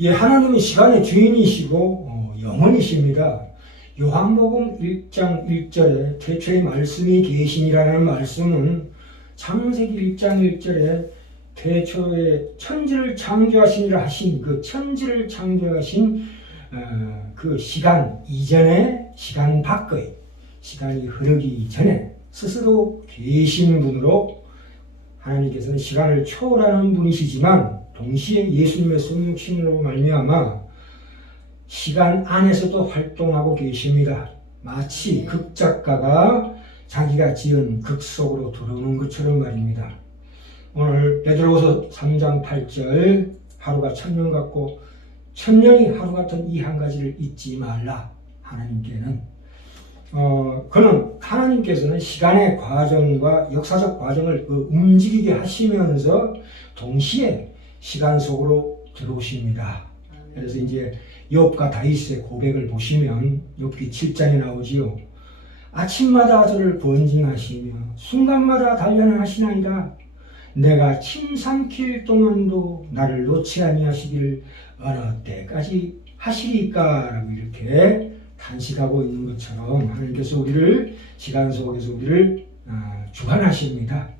예, 하나님은 시간의 주인이시고 영원이십니다. 요한복음 1장 1절에 태초에 말씀이 계시니라는 말씀은 창세기 1장 1절에 태초에 천지를 창조하시니라 하신 그 천지를 창조하신 그 시간 이전에 시간 밖의 시간이 흐르기 전에 스스로 계신 분으로 하나님께서는 시간을 초월하는 분이시지만 동시에 예수님의 성육신으로 말미암아 시간 안에서도 활동하고 계십니다. 마치 극작가가 자기가 지은 극 속으로 들어오는 것처럼 말입니다. 오늘 베드로후서 3장 8절 하루가 천년 같고 천년이 하루 같은 이 한 가지를 잊지 말라. 하나님께는 그는 하나님께서는 시간의 과정과 역사적 과정을 움직이게 하시면서 동시에 시간 속으로 들어오십니다. 그래서 이제 욥과 다윗의 고백을 보시면 욥기 7장에 나오지요. 아침마다 저를 번징하시며 순간마다 단련하시나이다. 내가 침 삼킬 동안도 나를 놓지 아니하시길 어느 때까지 하시리까? 라고 이렇게 탄식하고 있는 것처럼 하나님께서 우리를 시간 속에서 우리를 주관하십니다.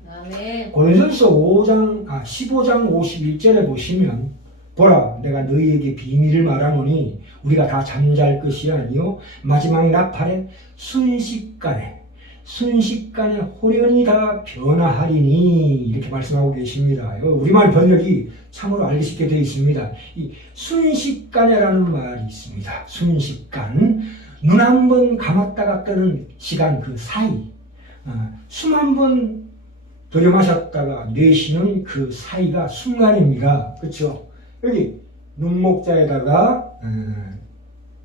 고린도전서 15장 51절에 보시면 보라 내가 너희에게 비밀을 말하노니 우리가 다 잠잘 것이 아니요 마지막 나팔에 순식간에 호련히 다 변화하리니 이렇게 말씀하고 계십니다. 우리말 번역이 참으로 알기 쉽게 되어 있습니다. 이 순식간이라는 말이 있습니다. 순식간 눈 한 번 감았다가 뜨는 시간 그 사이 숨 한 번 들여마셨다가 내쉬는 그 사이가 순간입니다. 그렇죠? 여기 눈목자에다가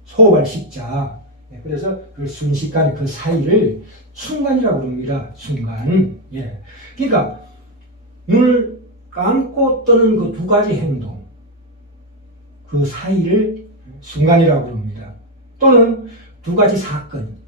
소발 십자 그래서 그 순식간 그 사이를 순간이라고 부릅니다. 순간. 예. 그러니까 눈을 감고 뜨는 그 두 가지 행동 그 사이를 순간이라고 부릅니다. 또는 두 가지 사건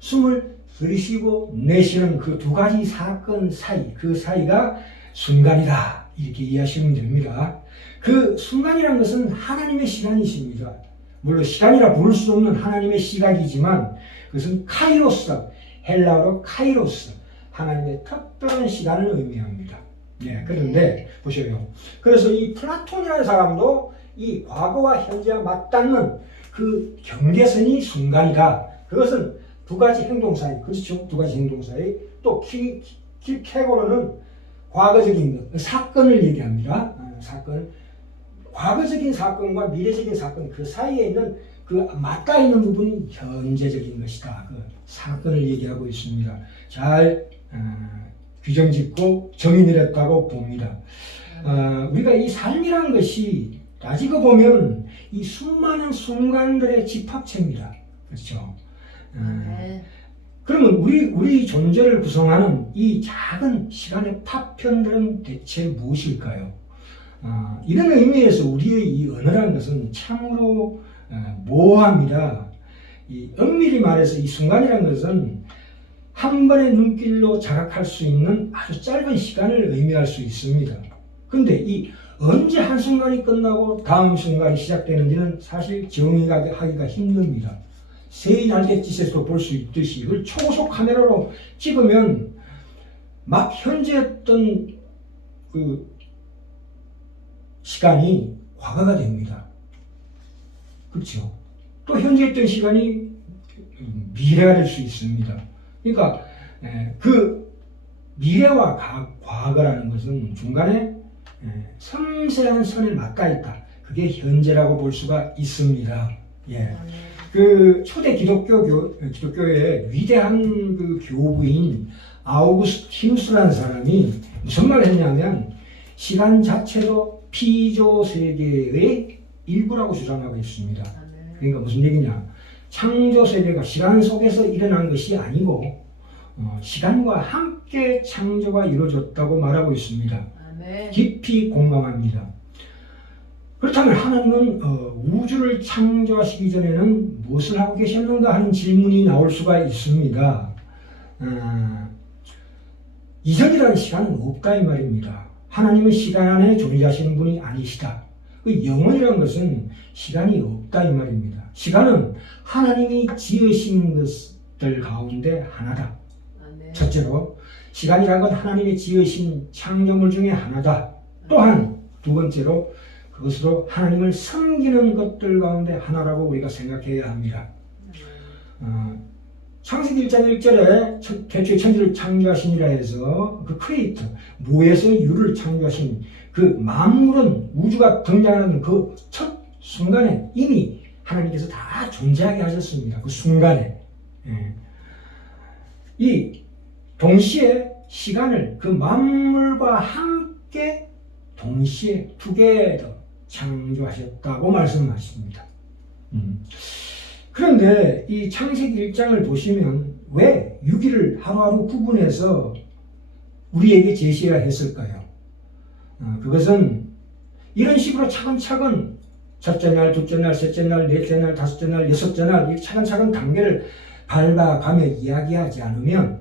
숨을 들이쉬고 내쉬는 그 두 가지 사건 사이 그 사이가 순간이다. 이렇게 이해하시면 됩니다. 그 순간이라는 것은 하나님의 시간이십니다. 물론 시간이라 부를 수 없는 하나님의 시각이지만 그것은 카이로스, 헬라어로 카이로스, 하나님의 특별한 시간을 의미합니다. 예, 그런데 보셔요. 그래서 이 플라톤이라는 사람도 이 과거와 현재와 맞닿는 그 경계선이 순간이다. 그것은 두 가지 행동 사이, 그렇죠? 두 가지 행동 사이. 또 킬케고르는 과거적인 것, 사건을 얘기합니다. 사건. 과거적인 사건과 미래적인 사건 그 사이에 있는 그 맞닿아 있는 부분이 현재적인 것이다. 그 사건을 얘기하고 있습니다. 잘 규정짓고 정의 내렸다고 봅니다. 우리가 이 삶이란 것이 따지고 보면 이 수많은 순간들의 집합체입니다. 그렇죠? 그러면 우리 존재를 구성하는 이 작은 시간의 파편들은 대체 무엇일까요? 이런 의미에서 우리의 이 언어라는 것은 참으로 모호합니다. 엄밀히 말해서 이 순간이라는 것은 한 번의 눈길로 자각할 수 있는 아주 짧은 시간을 의미할 수 있습니다. 그런데 이 언제 한순간이 끝나고 다음 순간이 시작되는지는 사실 정의하기가 힘듭니다. 새의 날갯짓에서 볼 수 있듯이 이걸 초고속 카메라로 찍으면 막 현재 했던 그 시간이 과거가 됩니다. 그렇죠? 또 현재 있던 시간이 미래가 될 수 있습니다. 그러니까 그 미래와 과거라는 것은 중간에 섬세한 선을 맞닿아 있다. 그게 현재라고 볼 수가 있습니다. 예. 그 초대 기독교의 위대한 그 교부인 아우구스티누스라는 사람이 무슨 말을 했냐면 시간 자체도 피조 세계의 일부라고 주장하고 있습니다. 그러니까 무슨 얘기냐? 창조 세계가 시간 속에서 일어난 것이 아니고 시간과 함께 창조가 이루어졌다고 말하고 있습니다. 깊이 공감합니다. 그렇다면 하나님은 우주를 창조하시기 전에는 무엇을 하고 계셨는가 하는 질문이 나올 수가 있습니다. 이전이라는 시간은 없다 이 말입니다. 하나님은 시간 안에 존재하시는 분이 아니시다. 그 영원이라는 것은 시간이 없다 이 말입니다. 시간은 하나님이 지으신 것들 가운데 하나다. 네. 첫째로 시간이라는 건 하나님이 지으신 창조물 중에 하나다. 또한 두 번째로 그것으로 하나님을 섬기는 것들 가운데 하나라고 우리가 생각해야 합니다. 창세기 1장 1절에 태초에 천지를 창조하시니라 해서 그 크리에이터, 무에서 유를 창조하신 그 만물은 우주가 등장하는 그 첫 순간에 이미 하나님께서 다 존재하게 하셨습니다. 그 순간에. 이 동시에 시간을 그 만물과 함께 동시에 투게더 창조하셨다고 말씀하십니다. 그런데 이 창세기 1장을 보시면 왜 6일을 하루하루 구분해서 우리에게 제시해야 했을까요? 그것은 이런 식으로 차근차근 첫째 날, 둘째 날, 셋째 날, 넷째 날, 다섯째 날, 여섯째 날 이 차근차근 단계를 밟아가며 이야기하지 않으면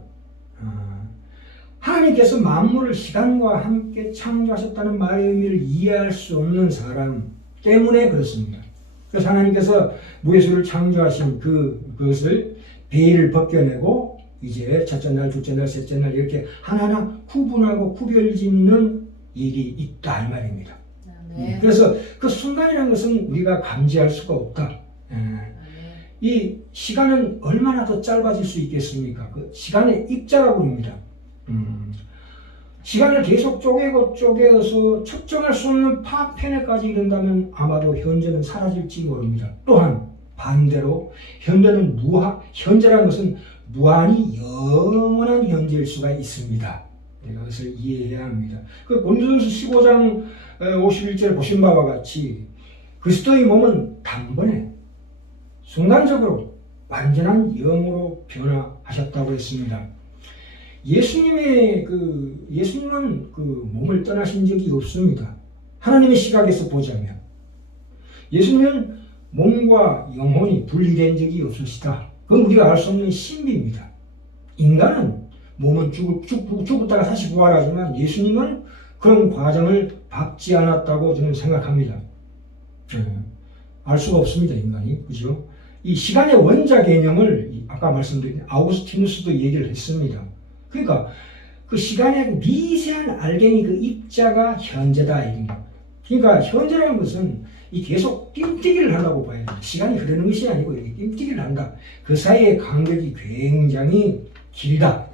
하나님께서 만물을 시간과 함께 창조하셨다는 말의 의미를 이해할 수 없는 사람 때문에 그렇습니다. 그래서 하나님께서 무에서를 창조하신 그것을 베일을 벗겨내고 이제 첫째 날, 둘째 날, 셋째 날 이렇게 하나하나 구분하고 구별짓는 일이 있다 이 말입니다. 네. 그래서 그 순간이라는 것은 우리가 감지할 수가 없다. 이 시간은 얼마나 더 짧아질 수 있겠습니까? 그 시간의 입자라고 합니다. 시간을 계속 쪼개어서 측정할 수 없는 파편에까지 이른다면 아마도 현재는 사라질지 모릅니다. 또한 반대로 현재라는 것은 무한히 영원한 현재일 수가 있습니다. 우리가 그것을 이해해야 합니다. 그 고린도전서 15장 51절에 보신 바와 같이 그리스도의 몸은 단번에 순간적으로 완전한 영으로 변화하셨다고 했습니다. 예수님은 그 몸을 떠나신 적이 없습니다. 하나님의 시각에서 보자면 예수님은 몸과 영혼이 분리된 적이 없으시다. 그건 우리가 알 수 없는 신비입니다. 인간은 몸은 죽었다가 다시 부활하지만 예수님은 그런 과정을 밟지 않았다고 저는 생각합니다. 알 수가 없습니다, 인간이. 그죠? 이 시간의 원자 개념을 아까 말씀드린 아우구스티누스도 얘기를 했습니다. 그러니까 그 시간의 미세한 알갱이 그 입자가 현재다 이겁니다. 그러니까 현재라는 것은 이 계속 띵뛰기를 한다고 봐야 됩니다. 시간이 흐르는 것이 아니고 띵뛰기를 한다. 그 사이의 간격이 굉장히 길다.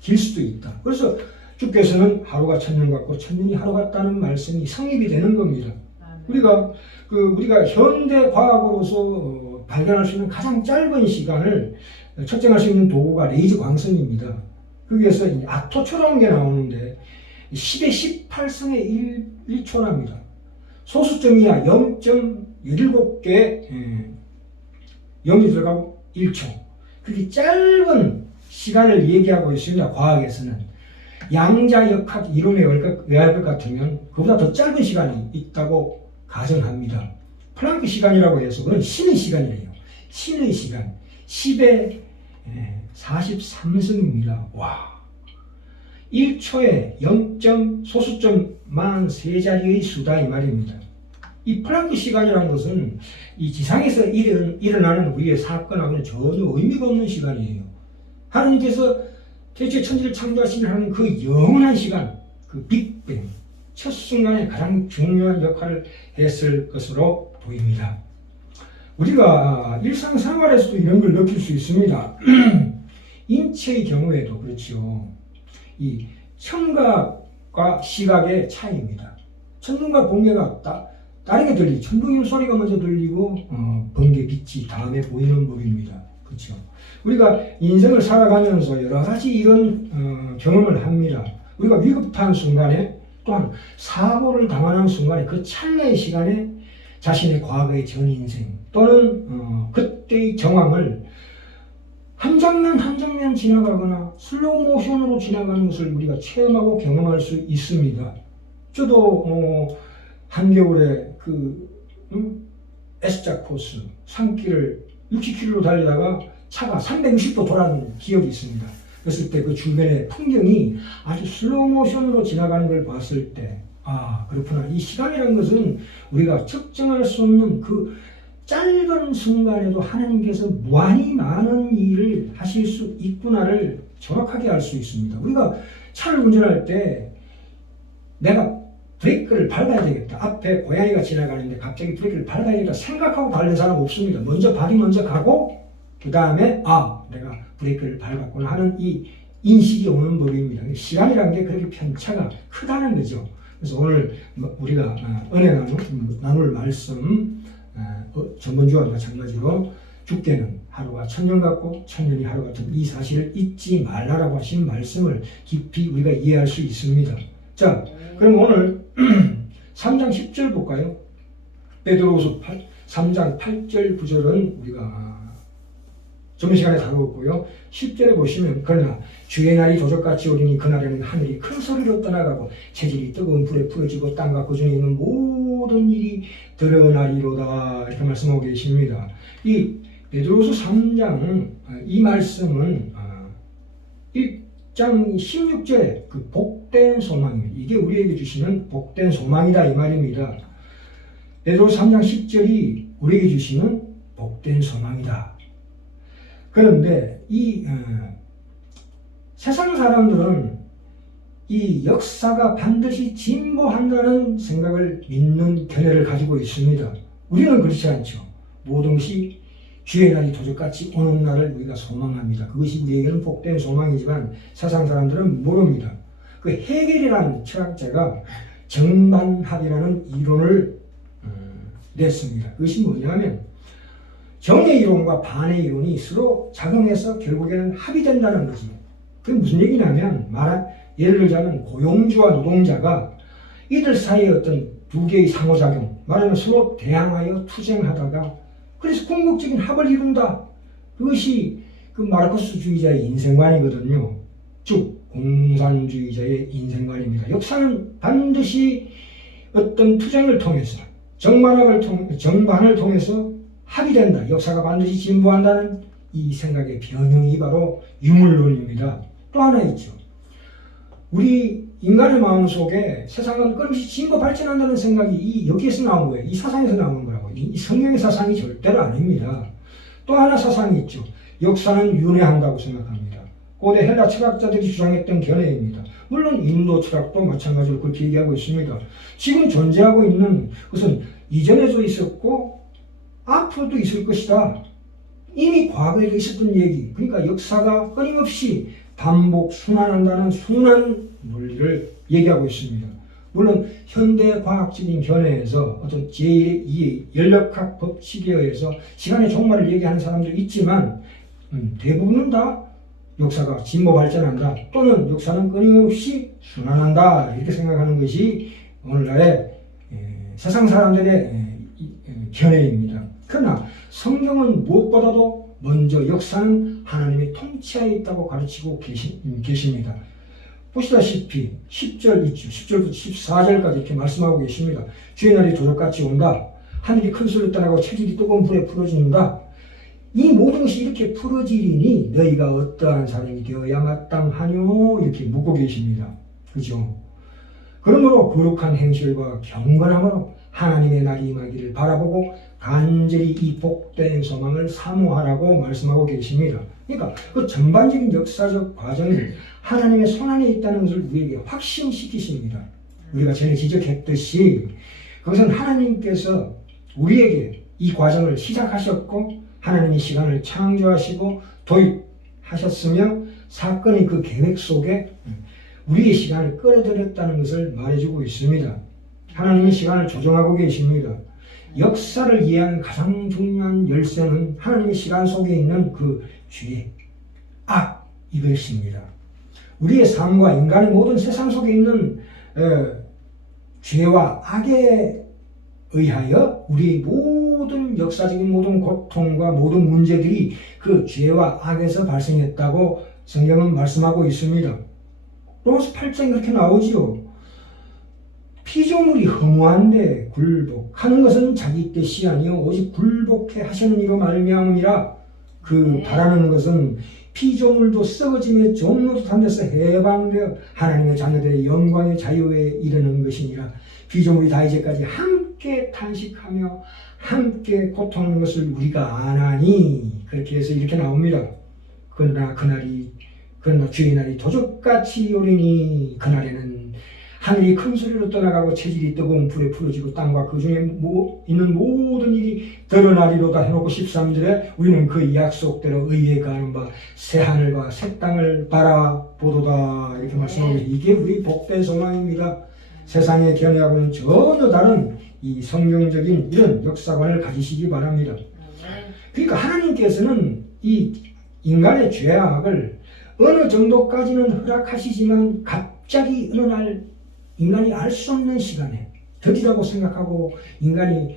길 수도 있다. 그래서 주께서는 하루가 천년 같고 천년이 하루 같다는 말씀이 성립이 되는 겁니다. 우리가 현대 과학으로서 발견할 수 있는 가장 짧은 시간을 측정할 수 있는 도구가 레이저 광선입니다. 거기에서 아토초라는 게 나오는데 10의 18승의 1초랍니다. 소수점이야 0.17개 0이 들어가고 1초. 그렇게 짧은 시간을 얘기하고 있습니다. 과학에서는. 양자역학 이론에 의할 것 같으면 그보다 더 짧은 시간이 있다고 가정합니다. 플랑크 시간이라고 해서 그건 신의 시간이에요. 신의 시간. 10의 43승입니다. 와. 1초에 0. 소수점만 3자리의 수다 이 말입니다. 이 플랑크 시간이라는 것은 이 지상에서 일어나는 우리의 사건하고는 전혀 의미가 없는 시간이에요. 하나님께서 태초에 천지를 창조하신 하나님 그 영원한 시간, 그 빅뱅, 첫 순간에 가장 중요한 역할을 했을 것으로 보입니다. 우리가 일상생활에서도 이런 걸 느낄 수 있습니다. 인체의 경우에도 그렇죠. 이 청각과 시각의 차이입니다. 천둥과 번개가 다르게 들리죠. 천둥이 소리가 먼저 들리고 번개 빛이 다음에 보이는 법입니다. 그렇죠. 우리가 인생을 살아가면서 여러 가지 이런 경험을 합니다. 우리가 위급한 순간에 또한 사고를 당하는 순간에 그 찰나의 시간에 자신의 과거의 전 인생 또는 그때의 정황을 한 장면 한 장면 지나가거나 슬로우 모션으로 지나가는 것을 우리가 체험하고 경험할 수 있습니다. 저도 한겨울에 S자 코스 산길을 60km로 달리다가 차가 360도 돌아가는 기억이 있습니다. 그랬을 때 그 주변의 풍경이 아주 슬로우 모션으로 지나가는 걸 봤을 때 그렇구나. 이 시간이라는 것은 우리가 측정할 수 없는 그 짧은 순간에도 하나님께서 무한히 많은 일을 하실 수 있구나를 정확하게 알 수 있습니다. 우리가 차를 운전할 때 내가 브레이크를 밟아야 되겠다. 앞에 고양이가 지나가는데 갑자기 브레이크를 밟아야 되겠다 생각하고 밟는 사람 없습니다. 발이 먼저 가고 그 다음에 내가 브레이크를 밟았구나 하는 이 인식이 오는 법입니다. 시간이라는 게 그렇게 편차가 크다는 거죠. 그래서 오늘 우리가 은혜 나눌 말씀 전번주와 마찬가지로 죽게는 하루가 천년 같고 천년이 하루 같은 이 사실을 잊지 말라라고 하신 말씀을 깊이 우리가 이해할 수 있습니다. 자, 그럼 오늘 3장 10절 볼까요? 베드로후서 3장 8절 9절은 우리가 전번 시간에 다루었고요. 10절에 보시면 그러나 주의 날이 도적같이 오리니 그날에는 하늘이 큰 소리로 떠나가고 체질이 뜨거운 불에 풀어지고 땅과 그 중에 있는 모든 일이 드러나리로다 이렇게 말씀하고 계십니다. 이 베드로후서 3장 이 말씀은 1장 16절에 그 복된 소망입니다. 이게 우리에게 주시는 복된 소망이다 이 말입니다. 베드로후서 3장 10절이 우리에게 주시는 복된 소망이다. 그런데 이 세상 사람들은 이 역사가 반드시 진보한다는 생각을 믿는 견해를 가지고 있습니다. 우리는 그렇지 않죠. 모든 것이 주의 날이 도적같이 오는 날을 우리가 소망합니다. 그것이 우리에게는 복된 소망이지만 세상 사람들은 모릅니다. 그 헤겔이라는 철학자가 정반합이라는 이론을 냈습니다. 그것이 뭐냐면 정의 이론과 반의 이론이 서로 작용해서 결국에는 합의된다는 거지. 그게 무슨 얘기냐면 예를 들자면 고용주와 노동자가 이들 사이에 어떤 두 개의 상호작용, 말하면 서로 대항하여 투쟁하다가 그래서 궁극적인 합을 이룬다. 그것이 그 마르크스주의자의 인생관이거든요. 즉 공산주의자의 인생관입니다. 역사는 반드시 어떤 투쟁을 통해서 정반을 통해서 합의된다. 역사가 반드시 진보한다는 이 생각의 변형이 바로 유물론입니다. 또 하나 있죠. 우리 인간의 마음속에 세상은 끊임없이 진보 발전한다는 생각이 여기에서 나온 거예요. 이 사상에서 나오는 거라고. 이 성경의 사상이 절대로 아닙니다. 또 하나 사상이 있죠. 역사는 윤회한다고 생각합니다. 고대 헬라 철학자들이 주장했던 견해입니다. 물론 인도 철학도 마찬가지로 그렇게 얘기하고 있습니다. 지금 존재하고 있는 것은 이전에도 있었고 앞으로도 있을 것이다. 이미 과거에도 있었던 얘기. 그러니까 역사가 끊임없이 반복 순환한다는 순환 논리를 얘기하고 있습니다. 물론 현대 과학적인 견해에서 어떤 제2의 연력학 법칙에 의해서 시간의 종말을 얘기하는 사람도 있지만 대부분은 다 역사가 진보 발전한다 또는 역사는 끊임없이 순환한다 이렇게 생각하는 것이 오늘날의 세상 사람들의 견해입니다. 그러나 성경은 무엇보다도 먼저 역사는 하나님의 통치하에 있다고 가르치고 계십니다. 보시다시피 10절 있죠. 10절부터 14절까지 이렇게 말씀하고 계십니다. 주의 날이 도적같이 온다. 하늘이 큰 소리를 떠나고 체질이 뜨거운 불에 풀어진다. 이 모든 것이 이렇게 풀어지리니 너희가 어떠한 사람이 되어야 마땅하뇨 이렇게 묻고 계십니다. 그죠? 그러므로 거룩한 행실과 경건함으로 하나님의 날이 임하기를 바라보고 간절히 이 복된 소망을 사모하라고 말씀하고 계십니다. 그러니까 그 전반적인 역사적 과정이 하나님의 손안에 있다는 것을 우리에게 확신시키십니다. 우리가 전에 지적했듯이 그것은 하나님께서 우리에게 이 과정을 시작하셨고 하나님이 시간을 창조하시고 도입하셨으며 사건의 그 계획 속에 우리의 시간을 끌어들였다는 것을 말해주고 있습니다. 하나님이 시간을 조정하고 계십니다. 역사를 이해하는 가장 중요한 열쇠는 하나님의 시간 속에 있는 그 죄, 악 이것입니다. 우리의 삶과 인간의 모든 세상 속에 있는 죄와 악에 의하여 우리의 모든 역사적인 모든 고통과 모든 문제들이 그 죄와 악에서 발생했다고 성경은 말씀하고 있습니다. 로마서 8장에 그렇게 나오지요. 피조물이 허무한데 굴복하는 것은 자기 뜻이 아니요 오직 굴복해 하시는 이로 말미암음이라. 그 바라는 것은 피조물도 썩어짐에 좀 노릇한 데서 해방되어 하나님의 자녀들의 영광의 자유에 이르는 것이니라. 피조물이 다 이제까지 함께 탄식하며 함께 고통하는 것을 우리가 아나니. 그렇게 해서 이렇게 나옵니다. 그러나 주의 날이 도적같이 오리니 그날에는 하늘이 큰 소리로 떠나가고 체질이 뜨거운 불에 풀어지고 땅과 그 중에 있는 모든 일이 드러나리로다 해놓고 13절에 우리는 그 약속대로 의에 가는 바 새 하늘과 새 땅을 바라보도다 이렇게 말씀하고 있습니다. 이게 우리 복된 소망입니다. 세상의 견해하고는 전혀 다른 이 성경적인 이런 역사관을 가지시기 바랍니다. 그러니까 하나님께서는 이 인간의 죄악을 어느 정도까지는 허락하시지만 갑자기 어느 날 인간이 알 수 없는 시간에 더디라고 생각하고 인간이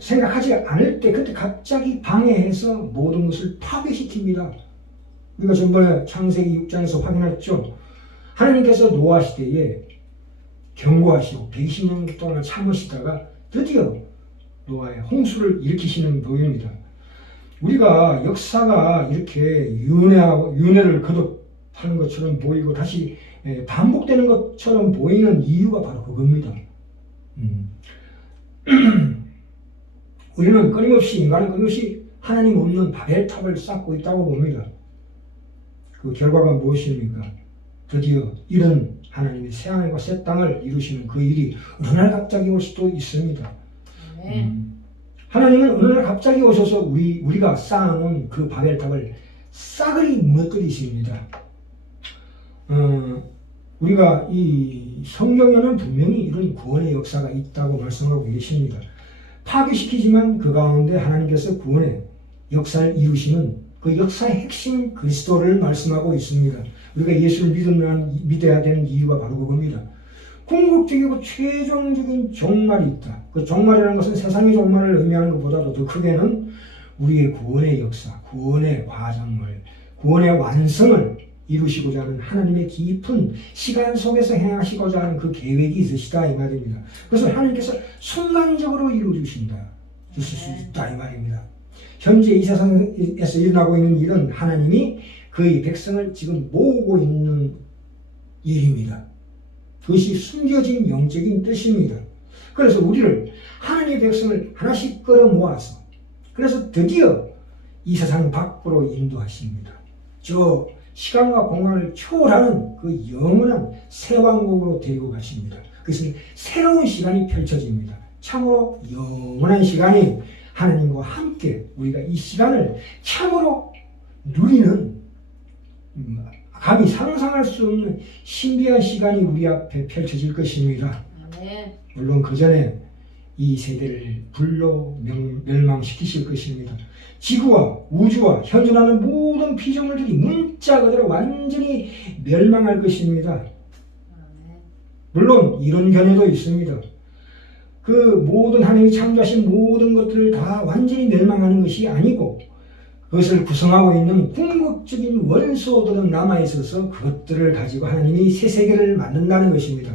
생각하지 않을 때 그때 갑자기 방해해서 모든 것을 파괴시킵니다. 우리가 전번에 창세기 6장에서 확인했죠. 하나님께서 노아 시대에 경고하시고 120년 동안 참으시다가 드디어 노아의 홍수를 일으키시는 법입니다. 우리가 역사가 이렇게 윤회를 거듭하는 것처럼 보이고 다시 반복되는 것처럼 보이는 이유가 바로 그겁니다. 인간은 끊임없이 하나님 없는 바벨탑을 쌓고 있다고 봅니다. 그 결과가 무엇입니까? 드디어 이런 하나님의 새 하늘과 새 땅을 이루시는 그 일이 어느 날 갑자기 올 수도 있습니다. 하나님은 어느 날 갑자기 오셔서 우리가 쌓아놓은 그 바벨탑을 싸그리 무너뜨리십니다. 우리가 이 성경에는 분명히 이런 구원의 역사가 있다고 말씀하고 계십니다. 파괴시키지만 그 가운데 하나님께서 구원의 역사를 이루시는 그 역사의 핵심 그리스도를 말씀하고 있습니다. 우리가 예수를 믿어야 되는 이유가 바로 그겁니다. 궁극적이고 최종적인 종말이 있다. 그 종말이라는 것은 세상의 종말을 의미하는 것보다도 더 크게는 우리의 구원의 역사, 구원의 과정을, 구원의 완성을 이루시고자 하는 하나님의 깊은 시간 속에서 행하시고자 하는 그 계획이 있으시다 이 말입니다. 그래서 하나님께서 순간적으로 이루어주실 수 있다 이 말입니다. 현재 이 세상에서 일어나고 있는 일은 하나님이 그의 백성을 지금 모으고 있는 일입니다. 그것이 숨겨진 영적인 뜻입니다. 그래서 우리를 하나님의 백성을 하나씩 끌어모아서 그래서 드디어 이 세상 밖으로 인도하십니다. 저 시간과 공간을 초월하는 그 영원한 새 왕국으로 데리고 가십니다. 그래서 새로운 시간이 펼쳐집니다. 참으로 영원한 시간이 하나님과 함께 우리가 이 시간을 참으로 누리는 감히 상상할 수 없는 신비한 시간이 우리 앞에 펼쳐질 것입니다. 물론 그 전에 이 세대를 불로 멸망시키실 것입니다. 지구와 우주와 현존하는 모든 피조물들이 문자 그대로 완전히 멸망할 것입니다. 물론 이런 견해도 있습니다. 그 모든 하나님이 창조하신 모든 것들을 다 완전히 멸망하는 것이 아니고 그것을 구성하고 있는 궁극적인 원소들은 남아있어서 그것들을 가지고 하나님이 새 세계를 만든다는 것입니다.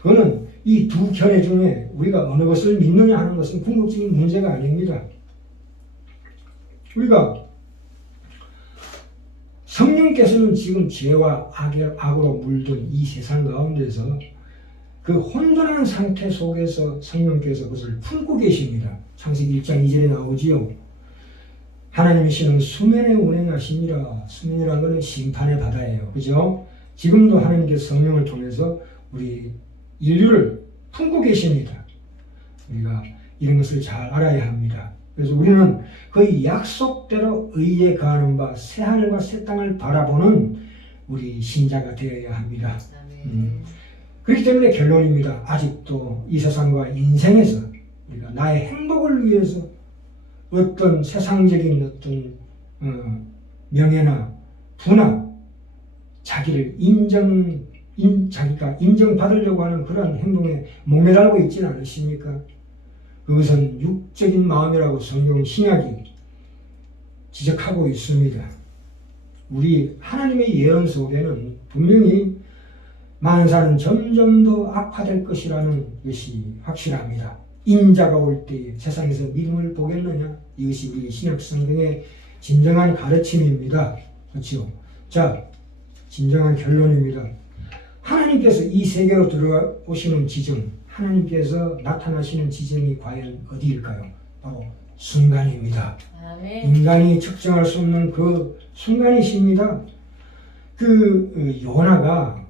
그거는 이 두 견해 중에 우리가 어느 것을 믿느냐 하는 것은 궁극적인 문제가 아닙니다. 우리가 성령께서는 지금 죄와 악으로 물든 이 세상 가운데서 그 혼돈한 상태 속에서 성령께서 그것을 품고 계십니다. 창세기 1장 2절에 나오지요. 하나님이시는 수면에 운행하시니라. 수면이라는 것은 심판의 바다예요. 그죠? 지금도 하나님께서 성령을 통해서 우리 인류를 품고 계십니다. 우리가 이런 것을 잘 알아야 합니다. 그래서 우리는 그 약속대로 의에 가는 바 새 하늘과 새 땅을 바라보는 우리 신자가 되어야 합니다. 그렇기 때문에 결론입니다. 아직도 이 세상과 인생에서 우리가 나의 행복을 위해서 어떤 세상적인 어떤 명예나 부나 자기를 자기가 인정받으려고 하는 그런 행동에 목매달고 있지는 않으십니까? 그것은 육적인 마음이라고 성경 신약이 지적하고 있습니다. 우리 하나님의 예언 속에는 분명히 만사는 점점 더 악화될 것이라는 것이 확실합니다. 인자가 올 때에 세상에서 믿음을 보겠느냐? 이것이 우리 신약 성경의 진정한 가르침입니다. 그렇죠? 자, 진정한 결론입니다. 하나님께서 이 세계로 들어오시는 지점, 하나님께서 나타나시는 지점이 과연 어디일까요? 바로 순간입니다. 아멘. 인간이 측정할 수 없는 그 순간이십니다. 요나가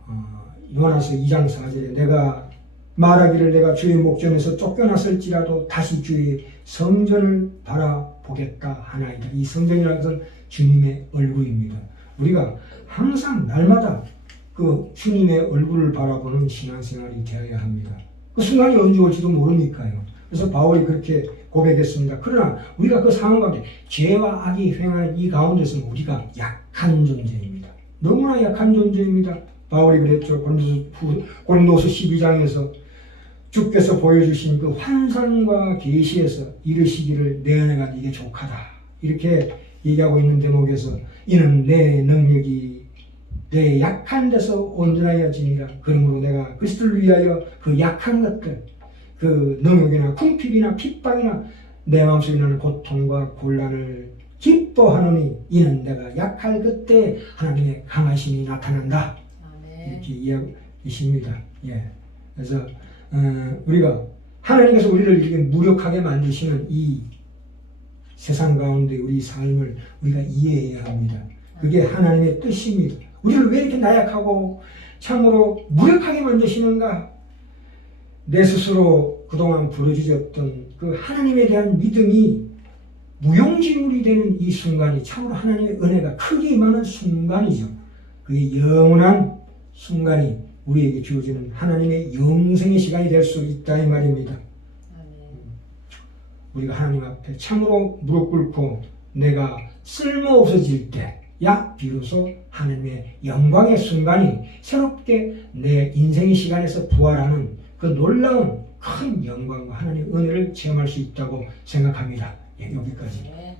요나서 2장 4절에 내가 말하기를 내가 주의 목전에서 쫓겨났을지라도 다시 주의 성전을 바라보겠다 하나이다. 이 성전이라는 것은 주님의 얼굴입니다. 우리가 항상 날마다 그 주님의 얼굴을 바라보는 신앙생활이 되어야 합니다. 그 순간이 언제 올지도 모르니까요. 그래서 바울이 그렇게 고백했습니다. 그러나 우리가 그 상황 가운데 죄와 악이 횡하는 이 가운데서는 우리가 약한 존재입니다. 너무나 약한 존재입니다. 바울이 그랬죠. 고린도서 12장에서 주께서 보여주신 그 환상과 계시에서 이르시기를 내 은혜가 네게 족하다. 이렇게 얘기하고 있는 대목에서 이는 내 능력이 내 약한 데서 온전하여지니라. 그러므로 내가 그리스도를 위하여 그 약한 것들, 그 능욕이나 궁핍이나 핍박이나 내 마음속에 나는 고통과 곤란을 기뻐하노니 이는 내가 약할 그때 하나님의 강하심이 나타난다. 아멘. 이렇게 이야기하십니다. 예. 그래서 우리가 하나님께서 우리를 이렇게 무력하게 만드시는 이 세상 가운데 우리 삶을 우리가 이해해야 합니다. 그게 하나님의 뜻입니다. 우리를 왜 이렇게 나약하고 참으로 무력하게 만드시는가? 내 스스로 그동안 부르짖었던 그 하나님에 대한 믿음이 무용지물이 되는 이 순간이 참으로 하나님의 은혜가 크게 임하는 순간이죠. 그게 영원한 순간이 우리에게 주어지는 하나님의 영생의 시간이 될 수 있다 이 말입니다. 우리가 하나님 앞에 참으로 무릎 꿇고 내가 쓸모없어질 때 야 비로소 하나님의 영광의 순간이 새롭게 내 인생의 시간에서 부활하는 그 놀라운 큰 영광과 하나님의 은혜를 체험할 수 있다고 생각합니다. 예, 여기까지. 네.